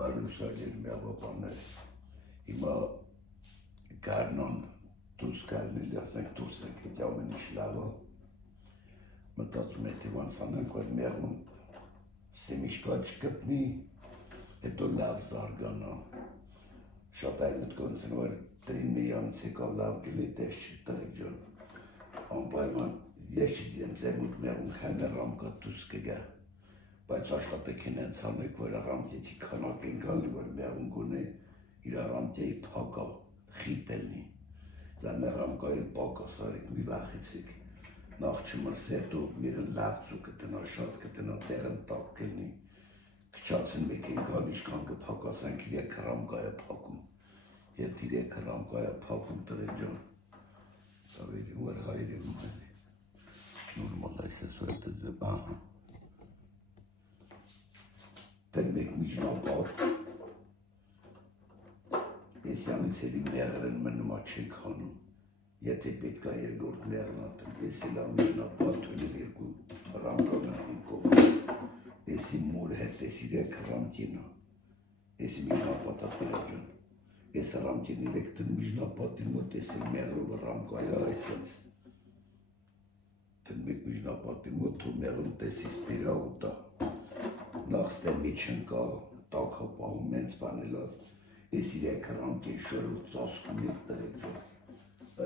Բարուսայել միավապաններ, հիմա գարնան դուս գալնել, ասենք դուրս ենք հետ ամեն ինչ լավը, մտածում է թե ոնց անենք, որ մեղուն սեմիշկա չկպնի, հետո լավ զարգանա, շատ այլ մտքոնց են, որ տրին մի անց եկավ լավ գլի տես չի տղեկ ջան, անպայման ես չդիեմ ձեր մուտ մեղուն քայմը ռամկա դուս կգա, բայց աշխատեք են հենց անեք, որ ռամկետի քանակ են գալի, որ մեղուն գոնե իր ռամկեի փակա, խիտ ելնի, դա մեր ռամկայի պակաս արեք, մի վախեցեք, նախ չմրսետ ու միրը լավ ծու կտնա, շատ կտնա, տեղն տակ կլնի, քչացին մեկ են գալ, իշկան կփակասանք իրեք ռամկայը փակում, ետ իրեք ռամկայը փակում տրեկ ջան, ավերի որ հայրեմ հայրի, նորմալ այսես որ դզեմ, ահա, Tel մեկ միջնապար, եսյանից էլի մեղրն մնումա չեք հանում, եթե պետք է երկորդ մեղրն ատեմ, ես էլա միջնապար թույլել երկու ռամկա մնային կողմ, եսի մոր հետ ես իրեք ռամկենա, եսի միջնապատա տրեջան, ես ռամկեն իլեկտն միջնապատին մոտ ես էլ մեղրով ռամկայա այսենց, tel մեկ միջնապատին մոտ թու մեղրն տեսիս պիրա ուտա, նախ ստե միջն կա, տակա պահում ենց բանելով, ես իրեք ռամկեն շորով ծասկում եք տղեկ ժող,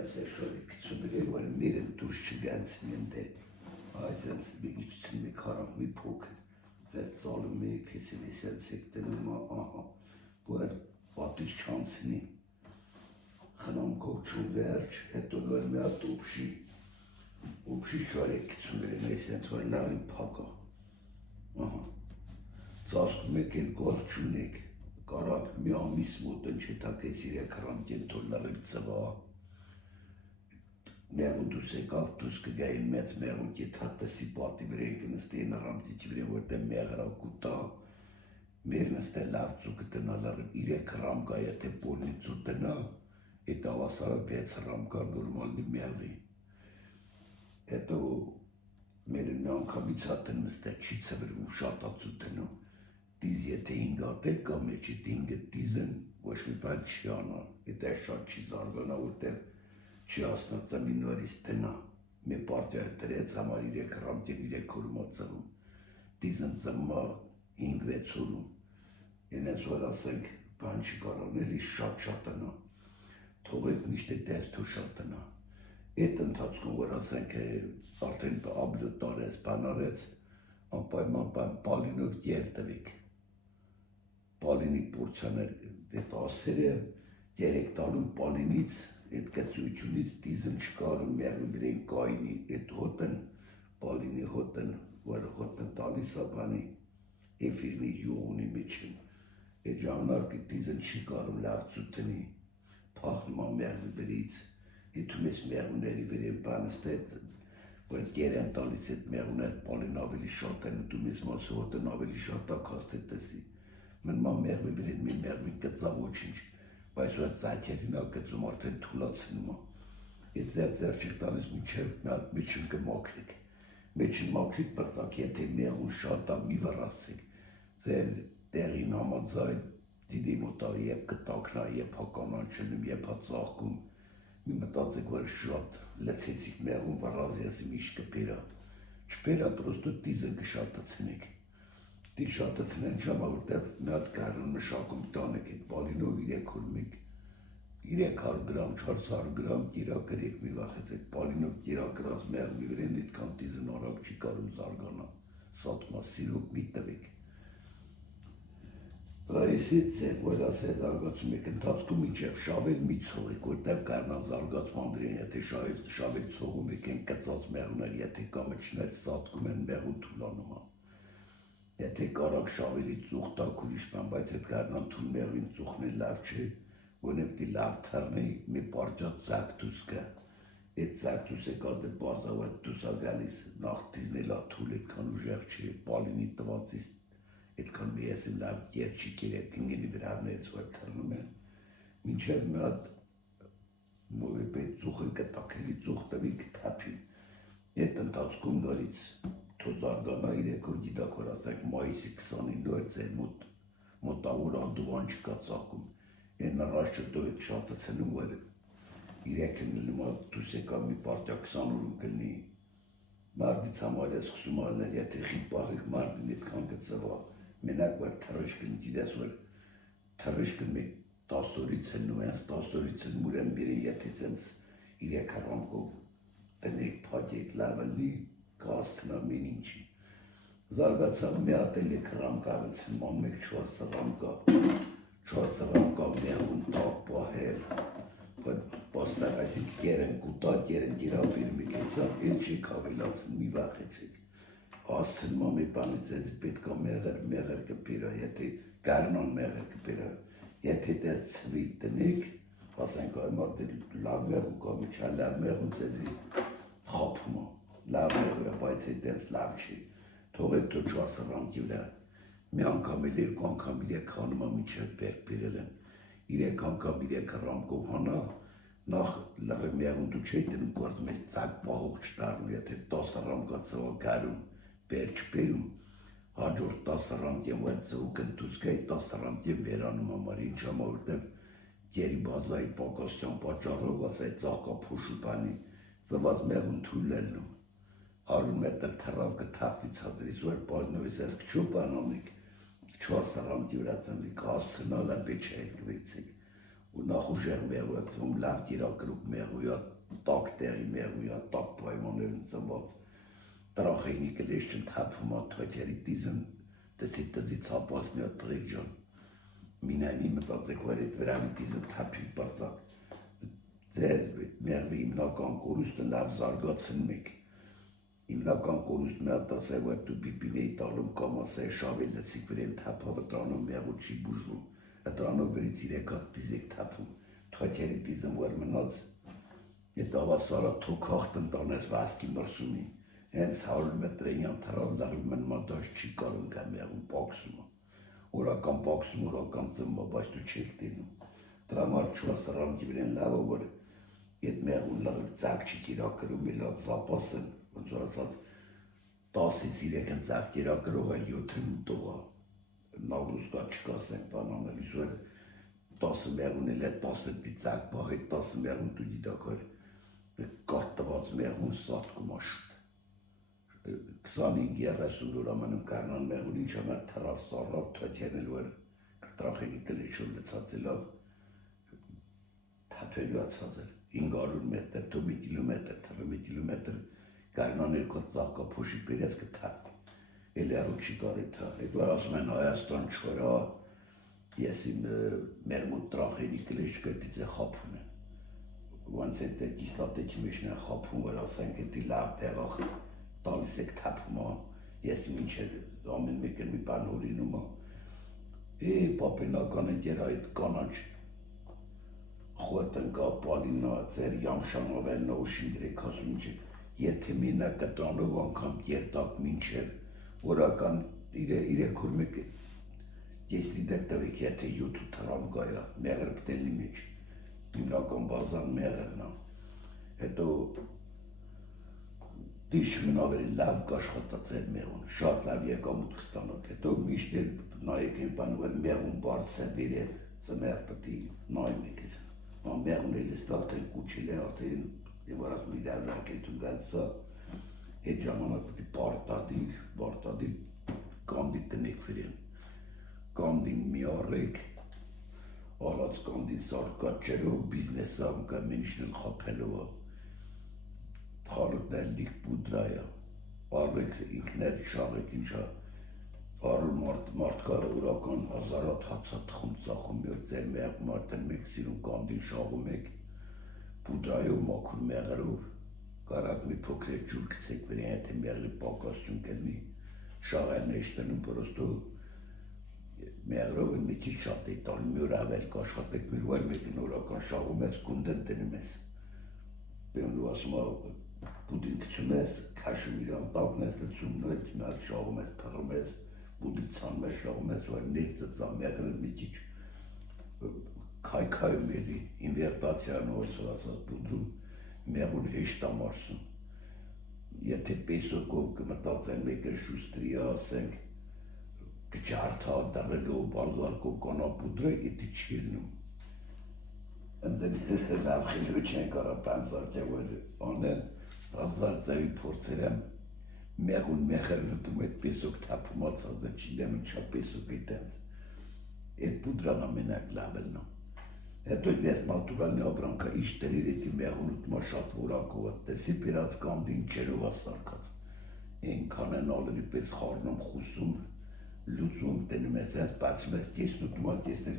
այս է շորի կիցու դրել, որ միրն դուրս չգանցին են դե, այս ենց միգիչցին մեկ հարանք մի փոք, ձեզ ծալում եք, ես էլ ես ենց եք տնում, ահա, որ պատիչ չանցնի, խնամքով չուն վերջ, հետո նոր մի հատ ուպշի շոր եք կիցու դրել, ես ենց որ լավին փակա, ահա, ծասկում եք էլ գար չունեք, կարակ մի ամիս մոտ ընչետակ ես իրեք ռամկեն թոլնարել ծվա, մեղուն դուս եկավ դուս կգային մեծ մեղուն կետ հատասի պատի վրեն կնստեին ռամկետի վրեն որտե մեղրա կուտա, մեր նստե լավ ծուկը տնալար իրեք ռամկա եթե բոլնի ծու տնա, էտ ավասարը 6 ռամկա նորմալնի մեղվի, հետո մերն մի անգամից հատն նստե չի ծվրում շատացու տնա, դիզ եթե 5 ատել կա մեջ, եթե 5 դիզն ոչ մի բան չի անա, եթե շատ չի զարգանա, որտեղ չի ասնա ծմի նորից տնա, մի պարտիա տրեց համար 3 ռամկեն 3 օրմա ծվում, դիզն ծմմա 5-6 օրում, ենես որ ասենք բան չի կարանել, շատ տնա, թողեք միշտ է դեստու շատ տնա, էտ ընթացքում որ ասենք արդեն աբլոտ տարեց, բան արեց, անպայման բան պալինով գեր տվեք, պալինի պորցաներ, դետ ասեր եմ, 3 տալում պալինից, էտ կծույությունից դիզն չկարում մեղու վրեն կայնի, էտ հոտն, պալինի հոտն, որ հոտն տալիս աբանի, էվիրնի յուղունի մեջին, էտ ժամանակ դիզն չի կարում լավ ծութնի, պախնումա մեղու վրից, եթում ես մեղուների վրեն բանստետ, որ գեր են տալիս էտ մեղուներ պալին ավելի շատ են, ուտում ես մասը հոտն ավելի շատ ակաստ է տեսի, մնմա մեղվի վրեն մի մեղվին կծա ոչինչ, բայց որ ծաթերին ակծում արդեն թուլացնումա, էտ ձեր չեք տալիս մինչև մի հատ մեջին կմաքրեք, մեջին մաքրիկ պրծակ, եթե մեղուն շատ ա մի վրասեք, ձեր տեղին համաձայն դիդի մոտար եբ կտակնա, եբ հականան չնում, եբ հա ծաղկում, մի մտածեք, որ շատ լեցեցիք մեղուն վրազ եսի միշ կպերա, չպերա պրոստո դիզը կշատացնեք, դի շատացնեն ժամա, որտև մի հատ գարնան մշակում տանեք էտ պալինով 3 օր մեկ, 300 գրամ, 400 գրամ կիրակրեք մի վախեցեք, պալինով կիրակրած մեղվի վրեն էտքան դիզն արագ չի կարում զարգանա, սատմա սիրոպ մի տվեք, Այսից ձեր, որ ասել զարգացում եք ընթացքում իջև շավել մի ծողեք, որտև կարնան զարգացման վրեն, եթե շավել ծողում եք են կծած մեղուներ, եթե կամեջներ սատկում են մեղուն թուլանումա, եթե կարակ շավելի ծուղ տակ ուրիշ բան, բայց էտ կարնան թուլ մեղվին ծուղն է լավ չէ, որ նեպտի լավ թրնի մի պարտյա ծակտուս կա, էտ ծակտուս է կա դե պարզավատ դուս ա գալիս, նախ դիզնելա թուլ էտքան ուժեղ չէ, պալինի տվածից Էտքան մի եսիմ լավ գեր չի կերեք կնգենի վրավներից որ թրնում են, մինչև մի հատ մովի պետ ծուխն կտակելի ծուխ տվի կթապի, էտ ընթացքում նորից թո զարգանա 3 օր գիտակ որ ասենք մայիսի 29 ձեր մոտ մոտավոր ադուան չկա ծաղկում, են առաջը դու եք շատը ցնում որ իրեք են լմա դուս եկա մի պարտյա 20 օրում կլնի մարդից համար է սկսում ալնել, եթե խիտ պահիկ մարդին այդքան կծվա, մենակ որ թռշկն գիտես որ թռշկն մեկ 10 օրից են ու հենց 10 օրից են մուրեն բիրեն, եթե սենց իրեք հռամկով տնեք փակեք լավալի կաստնա մեն ինչի։ Զարգացավ մի հատ էլ եք հռամկա ավեցին ման մեկ 4 հռամկա մեղուն տակ պահել, Պաստար այսինք կերեն, կուտա կերեն, գիրավիր մի կեսան, էլ չի կավելացն, մի վախեցեք։ Ասեն մամի բանից ես պետքա մեղր կպիրա, եթե գարնան մեղր կպիրա, եթե դες ծվիր տնեք, ասենք այ մարդել լավ մեղու կամի չա, լավ մեղուն ծեզի խապում է, լավ մեղու է, բայց է դենց լավ չի, թողեք թո 4 հռամկի վրա, մի անգամ էլ 2 անգամ 3 հանում ամիջև բերք բերել են, 3 անգամ 3 հռամկով հանա, Նախ լրը միագուն դու չէի դնում գործում ես ծակ պահող չտարնում, եթե 10 հռամկա ծվա գարում, բեր չբերում, հաջորդ 10 հռամկեմ որ ծվու կնտուս կայի 10 հռամկեմ վերանում համար, ինչ համար որտև գերի բազայի պակասյան պատճառով ասա ծաղկա փոշու բանի, ծված միագուն թույլ ելնում, 100 մետր թռավ կթաղտի ցածրիս որ բազնովից ես կչու բանոնիկ, 4 հռամկի վրա ծնվի կասնալա բեչա էլ կվեցեք, ու նախ ուժեղ մեղու է ծվում, լավ կիրակրուկ մեղու է, տակ տեղի մեղու է, տակ պայմաններում ծնված, տրախեինի կլեշ չն թափում է, թոյթերի տիզն, տսի տզի ծապասնի է տղիկ ժան, մինայնի մտածեք որ այդ վրանի տիզն թափի պարծակ, ձեր մեղվի իմնական կորուստը լավ զարգացն մեկ, իմնական կորուստ մի հատ ասե որ դու բիպին էի տալում կամ ասե շավել լծիկ վրեն թափավը տրանում մեղու չի բուժվում, Ատրանով վրից 3 հատ տիզեք թափում, թոյթերի տիզն որ մնաց, այդ ավասարա թոք հաղթն տանես վաստի մրսումի, հենց 100 մետրեյան թրավ լարիվ մնմա դաշ չի կարում կա մեղում պաքսում, օրական պաքսում, օրական ծմմա, բայց դու չեք տենում, տրամար 4 հռամկի վրեն լավը, որ այդ մեղուն լարիվ ծակ չի կիրակրում, էլ հատ զապասն, ոնց որ ասած 10-ից 3-ն ծակ կիրակրող է 7-ն տողա, Նավրուսկա չկասենք բանանելիս որ 10 մեղուն էլ է 10 ծակ պահի 10 մեղուն դու դիտակար կատ տված մեղուն սատկում աշուտ 25-30 օր ամենում կարնան մեղուն ինչ ամեն թրավ սարավ թոյթեն էլ որ կտրախենի կլեչով լծածելով թափելու ացածել 500 մետր, թո մի կիլոմետր, թվը մի կիլոմետր կարնան երկոտ ծաղկա փոշի պերյաց կթափ Էլի առուկ չի կարի թա, այդ որ ասում են Հայաստան չորա, ես իմ մեր մոտ տրախենի կլեշ կեպից է խապում են, ոնց այդ կիսլատեքի մեջն է խապում, որ ասենք էդի լավ տեղախ տալիս եք թափում է, ես մինչ ամեն մեկն մի բան օրինում է, պապենական է դեր այդ կանաչ, խոտ ընկա պալինա, ձեր յամշանովեննա ու շինդրեք ասում ինչ է, եթե մինակը տանով անգամ կերտակ մինչև, Օրական 3 օր մեկ ես լիդեր տվեք, եթե 7 հռամկա է, մեղր պտելնի մեջ, հիմնական բազան մեղրն է, հետո դիշ մնավերի լավ կաշխատած էր մեղուն, շատ լավ եկամուտ կստանոք, հետո միշտ էլ նայեք են բան, որ մեղուն բարց է վերև, ծմեր պտի նայում եք ես, մեղուն էլ ստատեն կուչել է արդեն, և արած մի դավրակ է թուն գալցա, Այդ ժամանակ պիտի պարտադիր կանդի տնեք վրեն, կանդին մի առեք, արած կանդին սարկաճերով, բիզնեսամ կա մենիշն խապելով է, խանութներ լիք պուդրա է, առեք ինքներ շաղեք ինչա, առում մարդկա ուրական 1000 հացատ թխում ծախում, որ ձեր մեղ մարդեն մեկ սիրում կանդին շաղում եք, պուդրայով մաքուր մեղրով, Կարակ մի փոքրեր ջուր գցեք վրեն, եթե մեղրի պակասություն կլնի, շաղերն էշտնում պրոստո մեղրով են մի քիչ շատ է տալի, մի օր ավել կաշխատեք, մի որ մեկն օրական շաղում ես, կունդեն տնում ես, բեմլու ասում բուդին գցում ես, քաշում իրան տակն ես լծում, նոյդ մի հատ շաղում ես, փռում ես, բուդի ցանում ես, շաղում ես, որ ներծը ծա մեղրը մի քիչ քայքայում էլի, ինվերտացիան ոնց որ ասած բուդրում մեղուն հեշտ ամարսում, եթե պեսոկով կմտածեն մեկը շուստրի ասենք Kçarta darılı ballar kokona pudra eti çilnum. Lavxilü çenkara pensarca var. Onun azarcayı porselem. Mehun meherlutum et pesok tapumat sazı çilemin çap pesok etens. Et pudrana menak lavelno. Հետո ես մատուրալնի ապրանքը իշտերիր էտի մեղունուտմա շատ որակով տեսի պիրած կանդին չերով ասարկած։ Ենքան են ալերի պես խարնում խուսում, լուծում տենում ես ես բացում ես տեսնուտմա տեսներ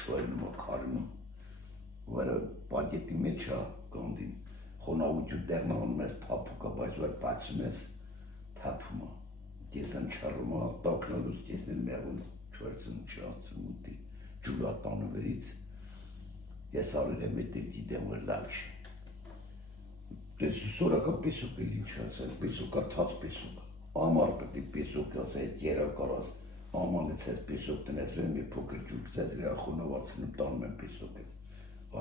չորնում քարնում, որը պակետի մեջ է կանդին, խոնավություն տեղն անում ես փափուկա, բայց որ բացում ես թափում է, տեսան չարում է, տակնալուց տեսներ մեղուն չորցնում չացում ուտի, ջուրատանը վերից Ես արել եմ էտեղ գիտեմ, որ լավ չի։ Դες սորակա պեսոք էլ ինչ ասած, պեսոքա թաց պեսոք։ Ամար պետի պեսոք ասա, այդ երակարաս, ամանից այդ պեսոք տնես վեր մի փոքր ջուր կծած վրա խոնավացնում տանում եմ պեսոք էլ։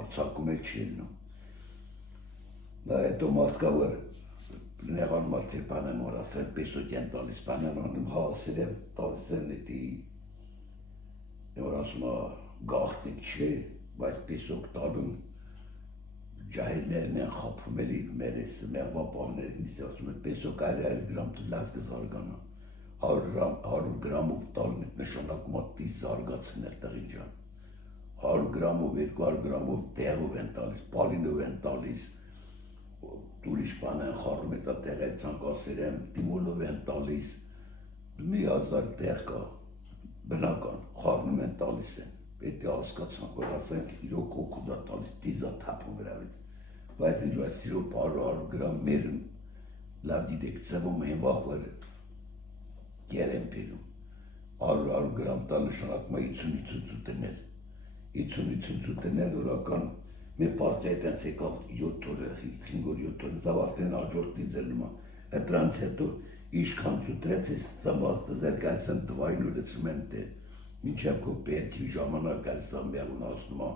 Արցակում էլ չի ելնում։ Դա հետո մարդկա որ նեղան մարդ է բանեմ որ ասեն պեսոք են տալիս, բանեմ անում հասել եմ, տալիս են էտի, որ ասում է գաղտնիք չի, բայց պեսոք տալում ջահելներն են խապում էլի մերես մեղվապահներին իսկ ասում են պեսոք 100 գրամ դու լավ կզարգանա 100 գրամով տալն է նշանակում է դի զարգացնել տղի ջան 100 գրամով 200 գրամով տեղով են տալիս պալինով են տալիս ուրիշ բան են խառնում է դա տեղեր ցանկասեր են դիմոլով են տալիս մի հազար տեղ կա բնական խառնում են տալիս են Պետք է հասկացանք, որ ասենք իրոք օգու դա տալիս դիզա թափում վրավից, բայց ինչ այս սիրո 100 գրամ մերն լավ դիտեք ծվում են վախ որ գեր են պիրում, 100 գրամ տալ նշանակում է 50-50 տնել, 50-50 տնել որական մի պարտի հետ ենց եկավ 7 օրը, 5 օր 7 օրը, զավ արդեն աջորդ դիզելնում է, հետրանց հետո իշքան ծուտրեց ես ծնված դզեր կայցեն դվային ու լծում են տե, Մինչև քո պերթի ժամանակ ալսան մեղուն ասնում է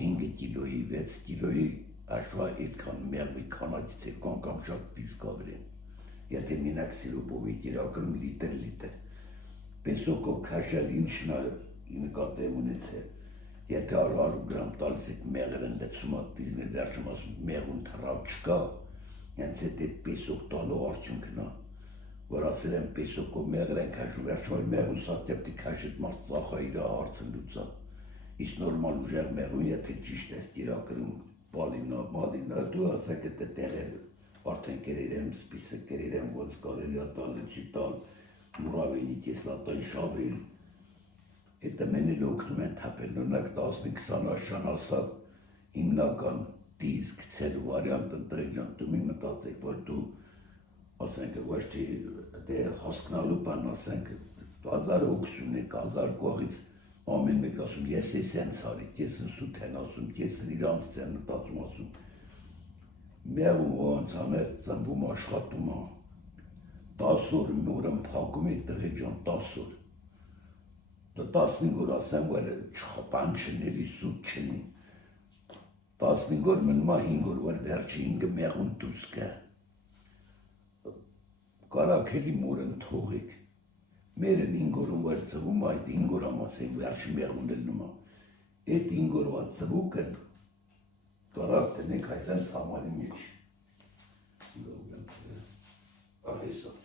5 կիլոյի, 6 կիլոյի աշվա այդքան մեղվի քանակից է կամ շատ դիսկավր են։ Եթե մենակ սիրոպով եք իրականում լիտր։ Պեսոկով քաշել ինչն է նկատի ունեց է։ Եթե 100 գրամ տալիս եք մեղր են լցում դիզներ վերջում ասում մեղուն թռավ չկա, հենց այդ պեսոկ տալու արդյունքն է։ Որ ասել եմ պեսոկով մեղր են քաշում, վերջում մեղուն սատեպտի քաշիտ մարդ ծախա իր հարցը լուծա։ Իսկ նորմալ ուժեղ մեղուն, եթե ճիշտ ես իրականում մալինա, դու ասեք այդ տեղեր արդեն կերեր եմ, սպիսը կերեր եմ, ոնց կարելի է տալ, չի տալ, մուրավենի կեսլատան շավել։ Հետը մեն էլ օգնում են թապել, նորնակ 10-20 աշան ասավ հիմնական դիզկ ցելու վարիանտ ընտրեջան, դու մի մտածեք, որ դու ասենք ոչ թե հասկանալու բան ասենք 1080 1000 կողից ամեն մեկ ասում ես սենց արի ես սուտ են ասում ես իրանց են մտածում ասում մեղու ոնց անես ծնվում աշխատում է 10 օր նորն փակում է տղե ջան 10 օր դա 15 օր ասեմ որ չխապան չնելի սուտ չնի 15 օր մնում է 5 օր որ վերջի 5 մեղուն դուրս կա Կարակելի մորն թողեք, մերն 5 օրում վար ծվում, այդ 5 օր ամասեն վերջի մեղուն լնում է, այդ 5 օրվա ծվուկն կարակ տնենք այսեն սամանի մեջ, ահեսա,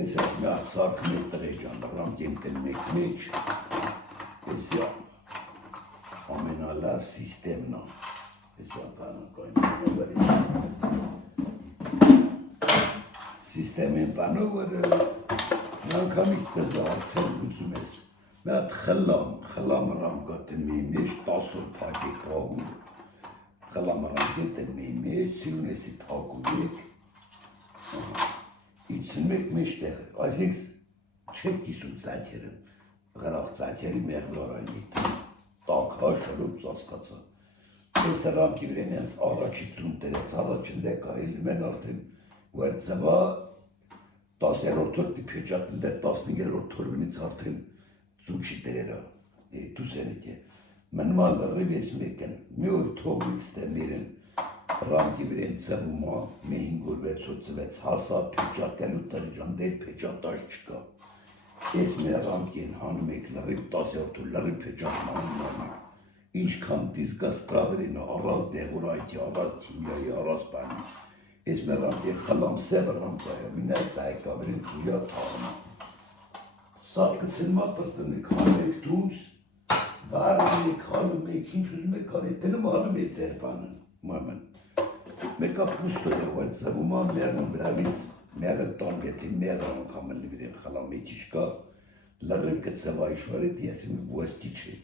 ես այս մի ացարկ մեկ տղե ջան, ռամկեմ տնի մեկ մեջ, ես յա, ամենալավ սիստեմն է, ես յապանակային Սիստեմ են բանով, որ նանգամից տզարցել գուցում ես, մի հատ խլամ ռամկա տնի մեջ, 10 օր պակ եք պահում, խլամ ռամկա տնի մեջ, սիրուն եսի պակում եք, իցնում եք մեջտեղ, այսինքս չեք կիսում ծաթերը, գրավ ծաթերի մեղվարանի տակհա շրուպ ծասկացա, ես ռամկի վրեն ենց առաջի ծուն տրեց, առաջին դեք այլում են արդեն, որ ծվա 10-րդ օր դիպեջատն դե 15-րդ օրվնից արդեն ծուչի տրերա, դուսենիք է, մնմալ ռիվ ես մեկ են, մի որ թողնիքս դե մերեն, Ռամքի վրեն ծվում մի 5-6 հասա փեճատելու տղջան դեր փեճատած չկա։ Ես մեր ռամքին հանում եք լրիվ 10-րդ լրիվ փեճատման ինչքան դիսկա ստրավերին առած դեղորայքի, առած քիմիայի, առած բանի։ Ես մեր ռամքի խլամ սևը ռամքայա, մինայց այկավերին ծույա թաղնա։ Սատկցին մապրտն եք, հանում եք դուս, վարում եք, հանում եք, ինչ ուզում եք կարի, տնում հանում եք ձեր բանն, մամն։ Մեկա պուստոյա, որ ծվում մերնում վրավից, մեղր տան գետի, մեղր անգամն վիրեն խլամ եք իչկա, լրիվ կծվա իշվարետ, ես իմ ոստի չի։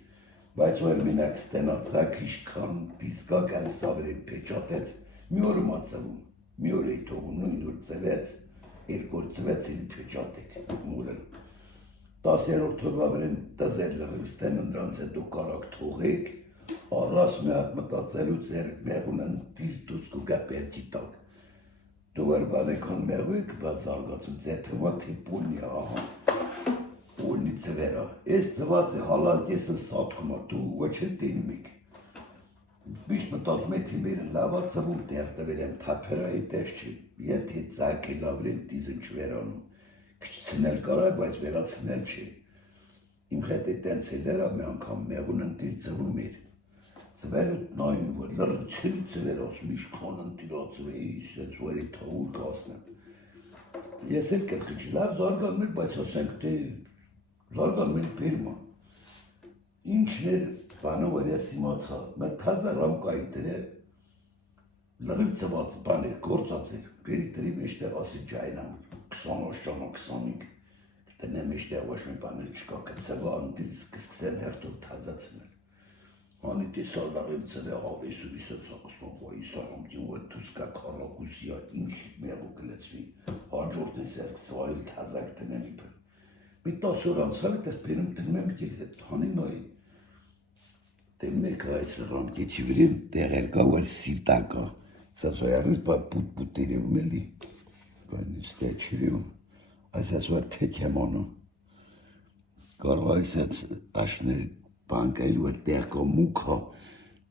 Բայց որ մենակ ստենացակ իշքան դիսկա գալիս ավերին պեչատեց, մի օր մացվում, մի օր էի թողում, նույն օր ծվեց, երկոր ծվեց էլի պեչատեք, մուրն։ 10-րդ օրվա վրեն տզեր լրիվ ստենը դրանց հետո կարակ թողեք, առաս մի հատ մտածելու ձեր մեղունն դիր դուսկու գա պերցի տակ։ Դու որ բանեքան մեղու եք բաց արգացում, ձեր թվա թե պոլնի ահա։ Պոլնի ծվերա, ես ծված է հալանք եսը սատկումա, դու ոչ է տենում եք։ Միշտ մտածում է թե մերը լավա ծվում տեղ տվերեմ, թապերայի տեղ չի, եթե ծակ է լավրեն տիզն չվերանում։ Քիչ ցնել կարա, բայց վերացնել չի։ Իմ հետ է տենցելերա մի անգամ մեղուն ընտիր ծվում էր։ Ծվերուտ նայնի, որ լրը չելի ծվեր ասում, իշքան ընտիրացվ էի, սենց վերի թաղուր կասնեմ։ Ես էլ կրխիչ լավ զարգանում էր, բայց ասենք թե զարգանում էր բերմա։ Ինչն էր բանը, որ ես իմացա, մեր թազա ռամկայի դրե լրիվ ծված բան էր, գործած էր, բերի դրի մեջտեղ ասի ջայնամ, 20 աշճանա, 25, տնեմ մեջտեղ ոչ մի բան էլ չկա, կծվա ընտից կսկսեմ հերթով թազացնել։ Անի տեսա լրիվ ծվե ավես ու իսա ծակսում, որ իսա ռամքին, որ թուսկա քարակուսի այդ ինչ մեղու կլեցվի, հաջորդ ես ես կծվայել թազակ տնեմ իպր։ Մի 10 օր անցալ է, տես բերում տնեմ եմ իքել հետ թանի նայի։ Դե մեկ այս ռամքեչի վրին տեղեր կա, որ սիտա կա, սասոյարից բա պուտ երևում էլի, բան իստե չիրևում, այս ես որ թեք եմ անում, կարող այս ես աշներ բանկայլ, որ տեղ կա մուկ հա,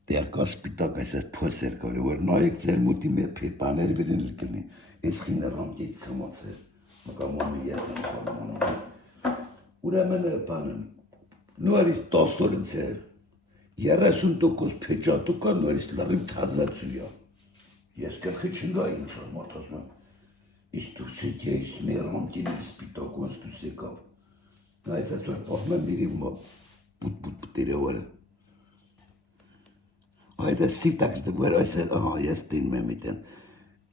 տեղ կա սպիտակ այս ես պոսեր կարի, որ նայեք ձեր մուտի մեր պետ բաներ վիրին լկնի, ես խինը ռամքեչ ծմաց է, մկամ ոնի ես եմ կարում, ուրեմն բանն, նույնիսկ 10 օրից է, 30% փեճատու կա, նույնիսկ լրիվ թազացույա, ես կրխի չնգա ինչ որ մարդասում եմ, իսկ դուս հետ ես մեր ռամքին իր սպիտակ ոնց դուս եկավ, այս ես որ պահում եմ իրիվ մա պուտ երևարը, այդ ես սիտակ դվեր այս է, ահա ես տինում եմ իտեն,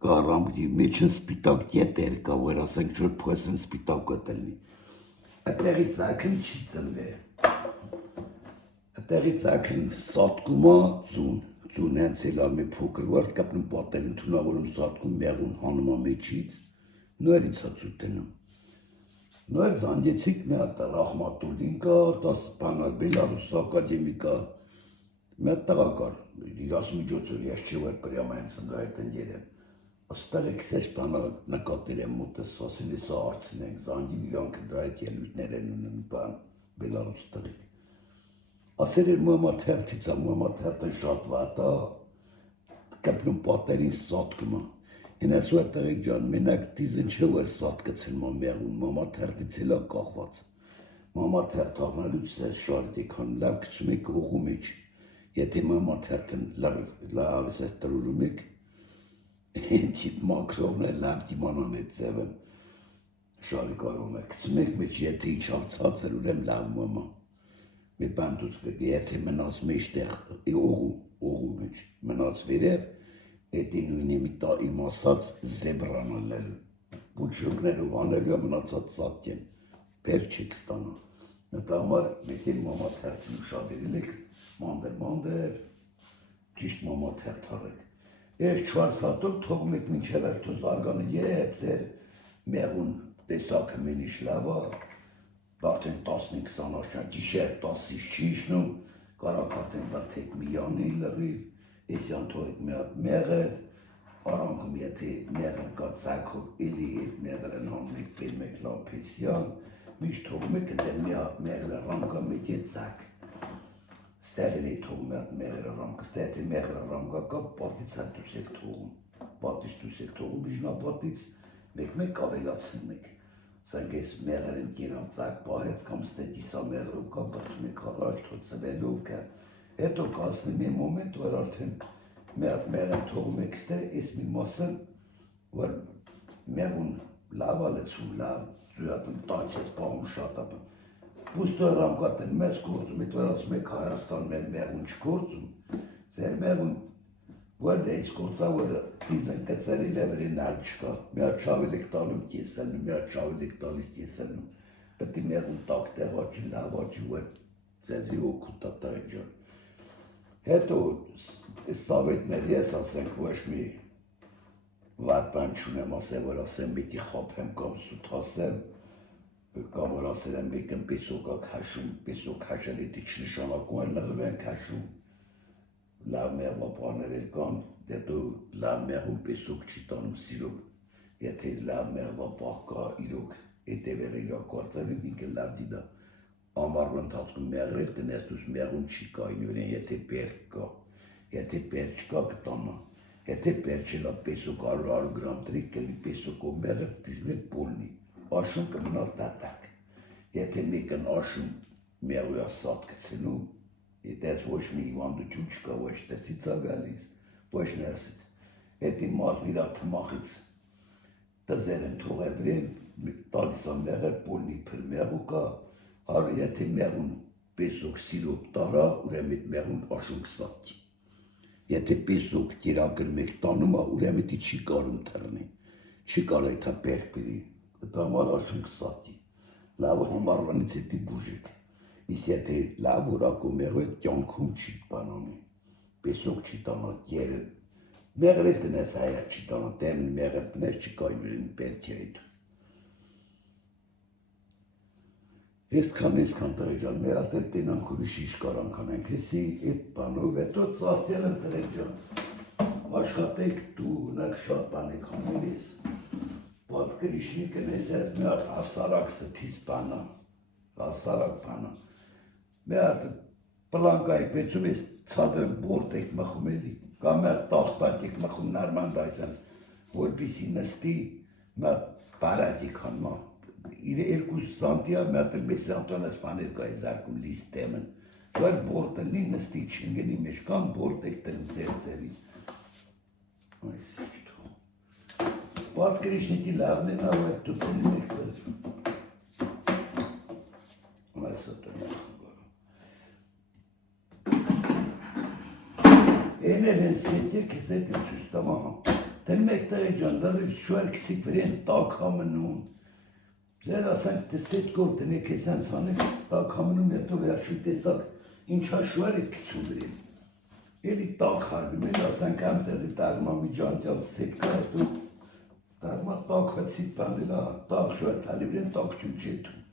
կա ռամքի մեջն սպիտակ կետեր կա, որ ասենք որ պոսն սպիտակ կտելնի, այդտեղի ծակն չի ծնվե, այդտեղի ծակն սատկումա ձուն հենց էլ մի փոքր վարդ կապնում պատերին թունավորում սատկում մեղուն հանումա մեջից, նույրից հացու տնում, նույր զանդեցիք մի հատ ռախմատուլին կար, տաս բանար բելարուս ակադեմիկա, մի հատ տղա կար, ասում իջոցոր ես չի որ պրյամա հենց ընգա հետ ընգեր եմ, աստեղ եք սեչ բանա նկատներ եմ մոտս, ասել ես արցին ենք, զանգին իրանքը դրա հետ ելույթներ են ունեն բան, բելարուս տղիկ, ասել էր մոմա թերթից է, մոմա թերթը շատ վատ է, կպնում պատերին սատկումա, ինես որ տղիկ ջան, մենակ դիզն չէ որ սատկցին մոմ մեղուն, մոմա թերթից էլ է կաղված, մոմա թերթ աղնալուց ես շարդ եկան, լավ կծում եք ողում էչ, եթե մոմա թերթն լավ ես տրուրում եք, հենչիտ մակրողն է լավ դիմանան է ձևն, շարի կարողն է, կծում եք մեջ, եթե իչավ ծացր ուրեմ լավ մոմա, մի բանդուց կգե, եթե մնաց մեջտեղ, օղու մեջ, մնաց վերև, էտի նույնի մի տա իմ ասած զեբրան ալել, բուջուկներով անելու մնացած սատկեն, բեր չեք ստանա, նտա համար մեկել մոմա թերթն ուշադրել եք, մանդեր, ճիշտ մոմա թերթ արեք, ես 4 սատով թողում եք մինչև երթո զարգանը եբ ձեր մեղուն տեսակը մենիշ լավա, արդեն 15-20 աշան, գիշեր 10-ից չի իշնում, կարակ արդեն բրթեք մի յանի լրիվ, էսյան թողեք մի հատ մեղր, արանքում եթե մեղր կա ծակով էլի էդ մեղրն հանում եք բերում եք լապեսյան, միշտ թողում եք ընդ մի հատ մեղրը ռամկա մեկ է ծակ, Ստեղել էի թողում է մեղրը ռամկը, ստեղ է մեղրը ռամկա կա, պատից հատ դուս եք թողում, պատից դուս եք թողում, միջնապատից մեկ ավելացնում եք, սանք ես մեղրեն կիրավ ծակ պահեց, կամ ստեղ իսա մեղրով կա, բրտում եք առաջ, թո ծվելով կա, հետո կասնում մի մոմենտ, որ արդեն մեղրը թողում եք ստեղ, ես մի մասը, որ մեղուն լավ ալեցում, լավ ծույատում, տաչ ես պահում շատ ապը, Պուստո ռամկատն մեծ գործում, էդ որ ասում եք Հայաստան մեր մեղուն չգործում, ձեր մեղուն որ դե այս գործա, որ դիզն կծերի լևերի նալ չկա, մի հատ շավել եք տալում կեսելնում, մի հատ շավել եք տալիս կեսելնում, պետք է մեղուն տակ տեղաճի, լավ աճի, որ ձեզի օգուտ տատաղի ջան։ Հետո սավետների ես ասենք ոչ մի վատ բան չունեմ ասեմ, որ ասեմ միտի խապեմ կամ սուտ ասեմ, կամ որ ասել եմ մեկն պեսոկ ակ հաշում, պեսոկ հաշել էդի չնշանակում է լղվ են հաշում, լավ մեղվապարներ էլ կան, դետո լավ մեղում պեսոկ չի տանում սիրոք, եթե լավ մեղվապահ կա իրոք, էտևերը իրակարծել են ինքը լավ դիդա, ամարու ընթացքում մեղրել տնես դուս մեղում չի կա ինյորեն, եթե պերք կա, եթե պերք չկա կտանա, եթե պերք չելա պեսոկ 100 գրամ տրիկ կլի պեսոկով մեղր դիզնել պոլնի, աշուն կմնա դատակ, եթե մեկն աշուն մեղույա սատ կցնում, Եթե ոչ մի հիվանդություն չկա, ոչ տեսից է գալիս, ոչ ներսից, էդի մարդն իրա թմախից տզեր են թողևրեն, տալիս է մեղր, պոլնի պր մեղու կա, եթե մեղուն պեսոկ սիրոպ տարա, ուրեմ էդ մեղուն աշուն կսատի, եթե պեսոկ կերակրմ եք տանում է, ուրեմ էդի չի կարում թրնի, չի կարա էդա պերք պերի, էդա համար աշուն կսատի, լավ համարվանից էդի բուժեք, Իսկ եթե լավ որակում մեղու է կյանքում չի բանանի, պեսոկ չի տանա գերը, մեղր է տնես հայր չի տանա, դեմն մեղր տնես չի կայմերին պերքի այդ։ Եսքան տղի ջան, մեր ատեր տենանք ուրիշ իշ կարանք անենք, հեսի այդ բանով, հետո ծասել եմ տղի ջան, աշխատեք դու, ունեք շատ բան եք անել ես, պատկրիշնիկն ես ես մի հատ ասարակ սթիս բանա, ասարակ բանա, Մի հատ պլանկայք վեցում ես ծադրն բորդ եք մխում էլի, կամ մի հատ տախտակ եք մխում նարմանդ այսենց, որպիսի նստի, մի հատ բարատ եք հանմա, իր 2 սանտիա, մի հատ էլ մեզ սանտոն ես պաներ կա է զարկում լիստ տեմն, որ բորդ տնի նստի չինգենի մեջ, կամ բորդ եք տնի ձերի, պատկրիշնիկի լավն են ավայր, դու տնի եք տրում, Էնել են սետյեք ես էտ է ծույս տամա, դեն մեկ տղի ջան, դարիվ շուար կսիկ վրեն տակ համնում, ձեր ասանք թե սետ գոր տնեք ես հենց հանեք, տակ համնում հետո վերջու տեսակ, ինչա շուար էտ կցում վրեն, էլի տակ հարվում էլ ասանք համ ձեզի տարմա մի ջանտյալ սետ կա հետո, տարմա տակ հացիտ բանել տակ շուար թալի վրեն տակ թյուն չետում,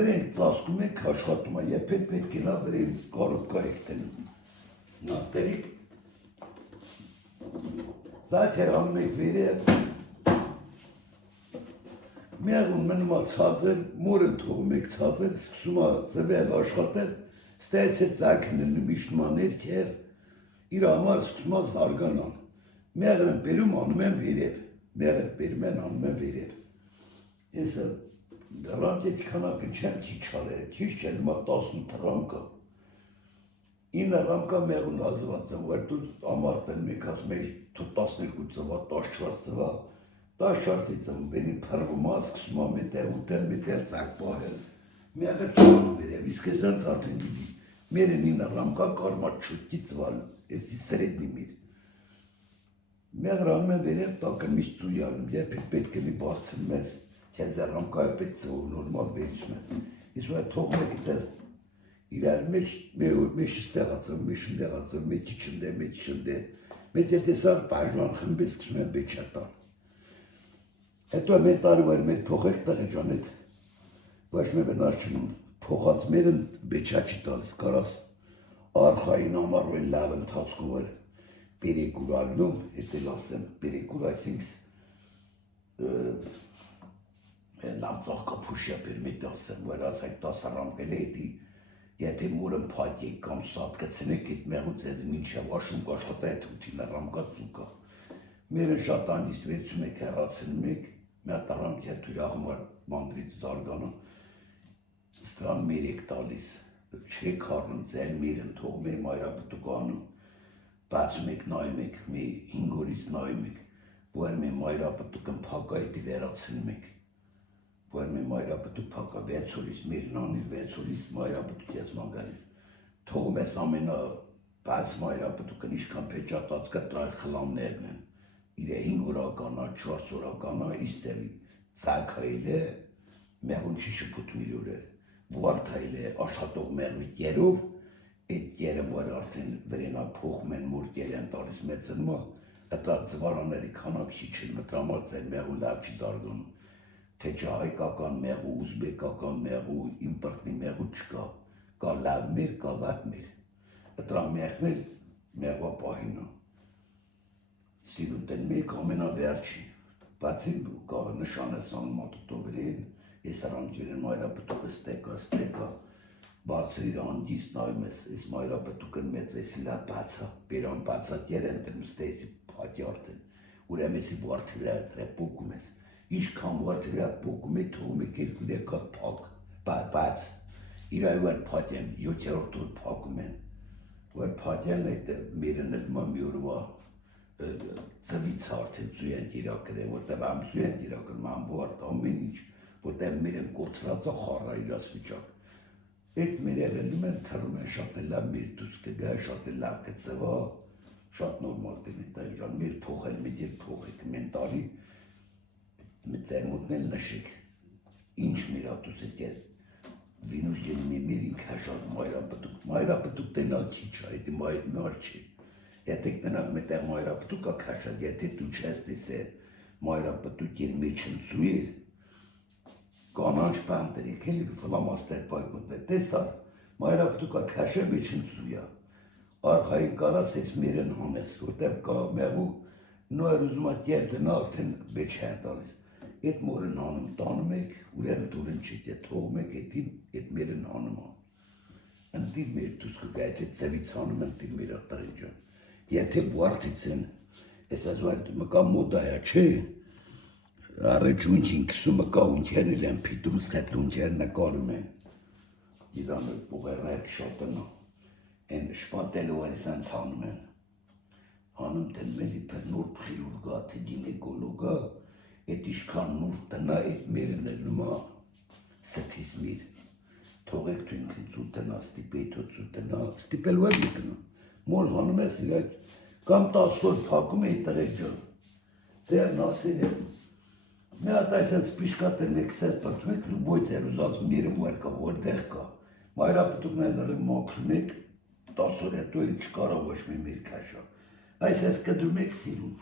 վրեն ծասկում եք աշխատում է, եպետ պետք է նա վրեն կարոտկա եք տնում, Նատերիկ Զաչեր անում եք վերև Մեղուն մնում է ծածեր, մորն թողում եք ծածեր, սկսում է ծվել աշխատել, ստեց է ծակն լինում իշնմաներ կև, իր համար սկսում է զարգանալ, մեղրն բերում անում են վերև, մեղր բերում են անում են վերև, ես ռամկետ քանակն չեմ քիչ արել, քիչ չեմ 18 ռամկա, 9 ռամկա մեղուն ազված եմ, որ դու ամարտեն մեկ ասում էի, դու 12 ծվա, 14 ծվա, 14-ի ծվում, բենի պրվում ասկսում եմ մետեղ ուտել, մետեղ ծակ պահել, մեղր չանում վերև, իսկ ես անց արդեն դիդի, մեր 9 ռամկա կարմա չուտքի ծվալ, եսի սրեդնի միր, մեղր անում եմ վերև, տակը միշտ ծույ անում, երբ պետք է մի բարձրում ես, քեզ ռամկա է պետք ծվում, նորմալ վերիչում ես, իսկ որ թողում եք դες իրար մեջ ստեղացում, մեջն տեղացում, մեջի չնդե, մեջի տեսար բաժան խմբի սկսում են բեչատալ։ Հետո մեր տարի վար մեր փոխեք տղի ջան էդ, ոչ մի վնաս չմուն, փոխած մերն բեչա չի տալիս, կարաս արխային ամարու են լավ ընթացքում որ բերեկուր ալնում, հետ էլ ասեմ, բերեկուր այսինքս լավ ծաղկա փուշյա պեր մետ ասեմ, որ ասենք 10 ռամկել է հետի Եթե մորն փակեք կամ սատ կցնեք, այդ մեղուն ձեզ մինչև աշուն կաշխատա այդ հութին ռամկա ծուկա։ Մերը շատ անիստ վերցում եք, հեռացնում եք, մի հատ ռամքեր թույրաղմար մանդրից զարգանա, ստրան մեր եք տալիս, չեք առնում ձեր մերն թողում է մայրապտուկ անում, բացում եք նայում եք, մի 5 օրից նայում եք, որ մի մայրապտուկն փակա էդի վերացնում եք, որ մի մայրապտուկ փակա 6 օրից մերն անիր 6 օրից մայրապտուկ ես մանգալիս, թողում ես ամենա բաց մայրապտուկն իշքան պեճատած կա տրայ խլամներն են, իր 5 օրականա, 4 օրականա, իշ ձևի ծագայել է, մեղուն չի շպուտում իր օրեր, վարդայել է աշխատող մեղվի կերով, այդ կերը, որ արդեն վրենա փոխում են մոր կեր են տալիս մեծնմա, դա զվարաների քանակ չի չեն մտրամար ձեր մեղուն լավ չի զարգանում, թե չէ հայկական մեղու, ուզբեկական մեղու, իմպորտնի մեղու չկա, կա լավ մեր, կա վատ մեր, դա մեղն էլ մեղվապահինը, սիրունտ են մեկ ամենավերջի, բացի կա նշան ես անում ատոտովերին, ես առանջերեն մայրապտուկը ստեկա, բարձրիր անդիստ նայում ես, ես մայրապտուկն մեծ եսի լա բացա, բերան բացա կեր են տրում ստեսի պատի արդեն, ուրեմ եսի վարդի վրա դրա պոկում ես, իշքան վարդի վրա պոկում է, թողում եք երկու դեկատ պակ, բաց, իրայու էր պատյան, 7-րդ օր պակում են, որ պատյան այդ մերն էլ մի օրվա ծվից արդեն ծույեն տիրակր է, որտև ամ ծույեն տիրակր, ամ վարդ ամեն ինչ, որտև մերն կործրածա խառա իրաց վիճակ, այդ մերեղելում են թրում են շատ է լավ մեր դուս կգա, շատ է լավ կծվա, շատ նորմալ կգետա իրան, մեր փոխել մետ էր փոխեք, մեն տարի, ձերմոտն էլ նշեք, ինչ միրատուս է կեր, վինուս ջենի մեր ինք հաշատ մայրապտուկ տնալ չի չա, էդի մայր չի, եթե տնալ մետեղ մայրապտուկ ակ հաշատ, եթե դու չես տեսե մայրապտուկ էր մեջն ծույր, կանանչ բանտրիկ, էլի ֆլամաստեր պայգունդ է, տեսար, մայրապտուկա քաշը մեջն ծույա, արխային կարաս ես մերն համես, որտև կա մեղու, նոյր ուզումա տեր դնա արդեն բեչ հեն տալիս, էդ մորն հանում տանում եք, ուրեմ դուրն չիտ է թողում եք, էդ մերն հանում ան, ընտիր մեր դուսկը գա, եթե ծևից հանում ընտիր մեր ատարենջան, եթե վարդից են, ես այս վարդ մկա մոդայա չէ, Առաջ ունջին կսումը կա ունջերն էլ են պիտում սկետ ունջերն նկարում են, իրանով բուղերներ կշապնա, են շպատելու էլ սենց հանում են, հանում տենմել իպեր նուրբ խիրուրգա, թե գինեկոլոգա, էտ իշքան նուրբ տնա, էտ մերն էլ նումա սթիս միր, թողեք դու ինքն ծու տնա, ստիպեյթո ծու տնա, ստիպելու է միտնա, մոլ հանում ես իր այդ, կամ 10 օր փակում է տրեկ ջան, ձերն ասել եմ, Մի հատ այսենց պիշկատեր մեկ սետ պրտում եք, լուբոյ ձեր ուզած միրը որ կա, որտեղ կա, մայրապտուկն էլ լրիվ մաքրում եք, 10 օր հետո էլ չկարա ոչ մի մեր քաշա, այսենց կդրում եք սիրուն,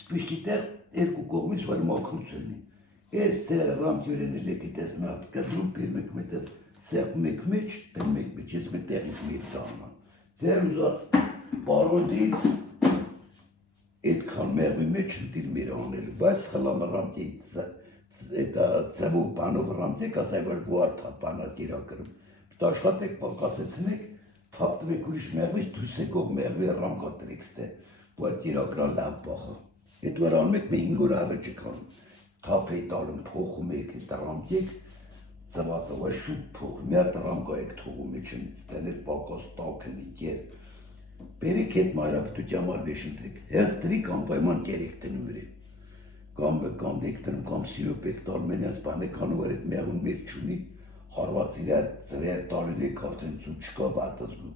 սպիշտի տեղ երկու կողմից որ մաքրություն է, ես ձեր ռամքյուրեն էլ եք էտես մի հատ կդրում պիրում եք մետ սեղում եք մեջ, դնում եք մեջ, ես մետ տեղից մեր տանա, ձեր ուզած պարոդից Այդքան մեղվի մեջ ընտիր մեր անելու, բայց խլամը ռամտի ծևու բանով ռամտի կասայ, որ գուարդա բանա տիրակրում, աշխատեք պակացեցնեք, թապտվեք ուրիշ մեղվից, դուսեկող մեղվի ռամկատրիք ստե, որ տիրակրան լավ բախա, այդ որ անում եք մի 5 օր առաջ եք անում, թապ է տալում փոխում եք, այդ ռամտիեք, ծվածավա շուտ փոխում, մի հատ ռամկա եք թողում մեջն, ստեն այդ պակաս տակնի կեր, Բերեք հետ մայրապտուքի համար վեշ ընտրեք, հեղձ տրիկ անպայման կեր եք տնու վրեն, կամ դեք տրում, կամ սիրոպ եք տալ մենյաց բանեքանը, որ այդ մեղուն մեր չունի, խարված իրար ծվեր տարել եք արդեն ծու չկա վատազգում,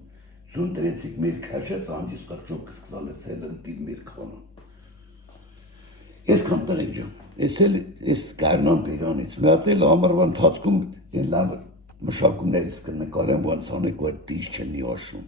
ծուն տրեցիք մեր քաշած անջիս կրճոք կսկսալ է ծել ընտիր մեր քանը։ Ես կան տրեք ջան, ես կարնան բերանից, մի հատ էլ ամրվան թացքում լավ մշակումներից կնկարեմ, ոնց անեք, որ դիշ չնի աշում։